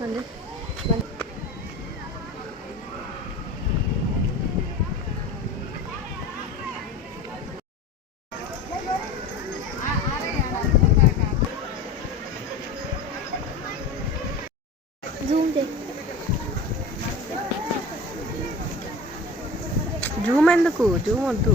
మంది జూమ్ ఎందుకు? జూమ్ వద్దు.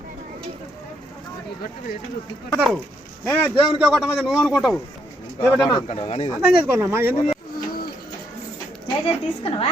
మేమే దేవునికి ఒకటి మంది నువ్వు అనుకుంటావు? అర్థం చేసుకోవాలమ్మా ఎందుకు తీసుకున్నావా?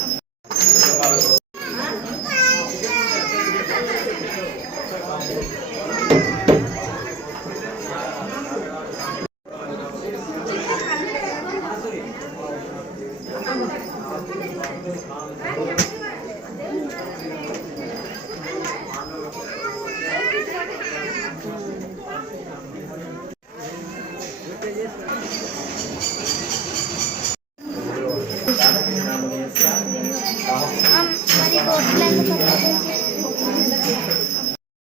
हमारी बोट प्लान